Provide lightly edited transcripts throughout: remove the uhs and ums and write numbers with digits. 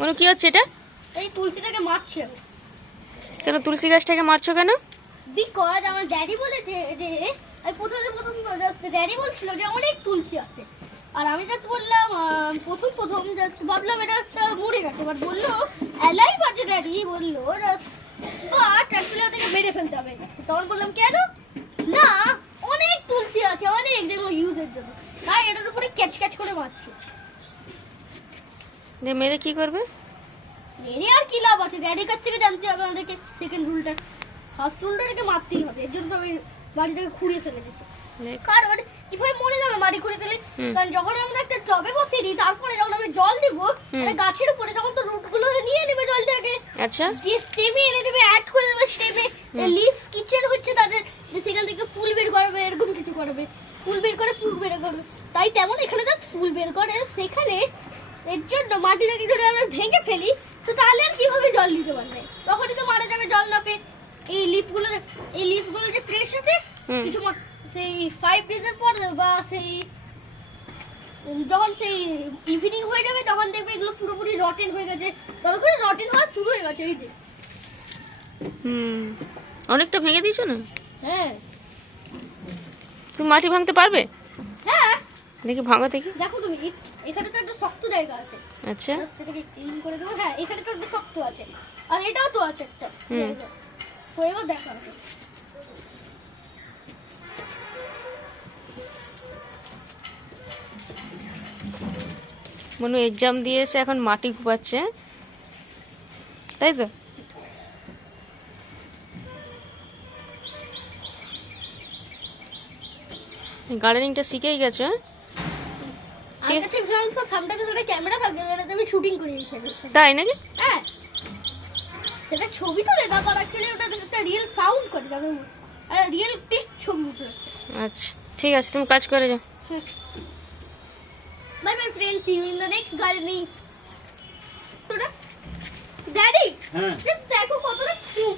মনু কি হচ্ছে এটা? এই তুলসীটাকে মারছি আমি। কেন তুলসী গাছটাকে মারছো কেন? বিকজ আমার ড্যাডি বলেছে যে আমি প্রথম ড্যাডি বলছিল যে অনেক তুলসী আছে, আর আমি জাস্ট বললাম প্রথম জাস্ট ভাবলাম এটা একটা মরে গেছে, বাট বললো অ্যালাইভ আছে ড্যাডি, বললো বাট অ্যাকচুয়ালি ওটাকে মেরে ফেলতে হবে। তখন বললাম কেন না, অনেক তুলসী আছে, অনেক যেগুলো ইউজের জন্য, তাই এটার উপরে ক্যাচ ক্যাচ করে মারছি। দিয়ে মেরে কি করবে? মেরে আর কি লাভ আছে, ড্যাডির কাছ থেকে জানতে হবে আমাদেরকে সেকেন্ড রুলটা। ফার্স্ট রুলটাকে মারতেই হবে, এর জন্য তো আমি বাড়িটাকে খুঁড়িয়ে ফেলে দিচ্ছি। কারণ কিভাবে মরে যাবে মাটি খুঁড়ে ফেলে, কারণ যখন আমরা একটা টবে বসিয়ে দিই তারপরে যখন আমি জল দিব গাছের উপরে, তখন তো রুট গুলো নিয়ে নেবে জলটাকে। আচ্ছা, যে স্টেমে এনে দেবে, অ্যাড করে দেবে স্টেমে, লিফ কিচেন হচ্ছে তাদের, যে সেখান থেকে ফুল বের করবে, এরকম কিছু করবে, ফুল বের করে ফুল বের করবে। তাই তেমন এখানে জাস্ট ফুল বের করে, সেখানে এর জন্য মাটিটাকে যদি আমরা ভেঙে ফেলি তো তাহলে আর কিভাবে জল দিতে পারবে, তখনই তো মারা যাবে জল না পেয়ে। এই লিফগুলো যে ফ্রেশ আছে কিছু সেই 5 ডেজের পর বা সেই যখন সেই ইভিনিং হয়ে যাবে তখন দেখবে এগুলো পুরোপুরি রটেন হয়ে গেছে, তখন রটেন হওয়া শুরু হয়ে গেছে। এই যে অনেকটা ভেঙে দিয়েছো না? হ্যাঁ। তুমি মাটি ভাঙতে পারবে? হ্যাঁ দেখি ভাঙো দেখি। দেখো তুমি এখানে তো একটা শক্ত জায়গা আছে। আচ্ছা, এটাকে ক্লিন করে দেবো। হ্যাঁ এখানে তো একটা শক্ত আছে, আর এটাও তো আছে একটা। তো এবার দেখো আছে। মনু এক্সাম দিয়ে এসে এখন মাটি কুপাচ্ছে, তাই তো? গার্ডেনিংটা শিখেই গেছো? আমার কাছে ফ্রেন্ডস সামটাইমস একটা ক্যামেরা থাকে যেটাতে আমি শুটিং করি এখানে। তাই নাকি? হ্যাঁ, সেটা ছবি তোলে না, আর অ্যাকচুয়ালি ওটা একটা রিয়েল সাউন্ড করে, আর রিয়েল ক্লিক ছবি উঠে। আচ্ছা ঠিক আছে, তুমি কাজ করে যাও। Bye bye friends, see you in the next gardening. তোরা ড্যাডি, হ্যাঁ দেখো কতটা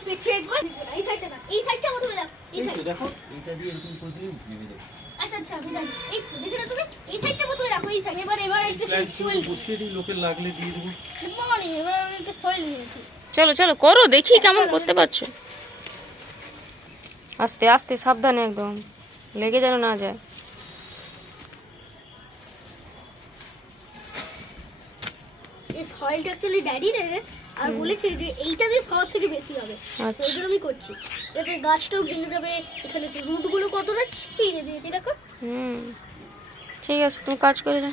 পেছে, একবার এই সাইডটা না, এই সাইডটা কত মেলা, এই সাইড দেখো, এটা দিয়ে এরকম করে দিলে ভেঙে যাবে। আচ্ছা আচ্ছা আমি জানি, এই দেখে না তুমি এই সাইডটা প্রথমে রাখো, এই সাইড। এবার একটু সোয়েল বসিয়ে দিই, লোকের লাগলে দিয়ে দেবো। মানে এবার আমি একটু সোয়েল নিয়েছি। চলো চলো করো, দেখি কেমন করতে পারছো। আস্তে আস্তে সাবধানে, একদম লেগে যেন না যায়। এই সয়েলটা অ্যাকচুয়ালি ড্যাডি রে আর বলেছে যে এইটা দিয়ে সব থেকে বেশি হবে, আচ্ছা। ওই জন্য আমি করছি, যাতে গাছটাও ভেঙে যাবে। এখানে রুট গুলো কতটা ছিঁড়ে দিয়েছি দেখো। ঠিক আছে, তুমি কাজ করে যাও।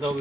দাও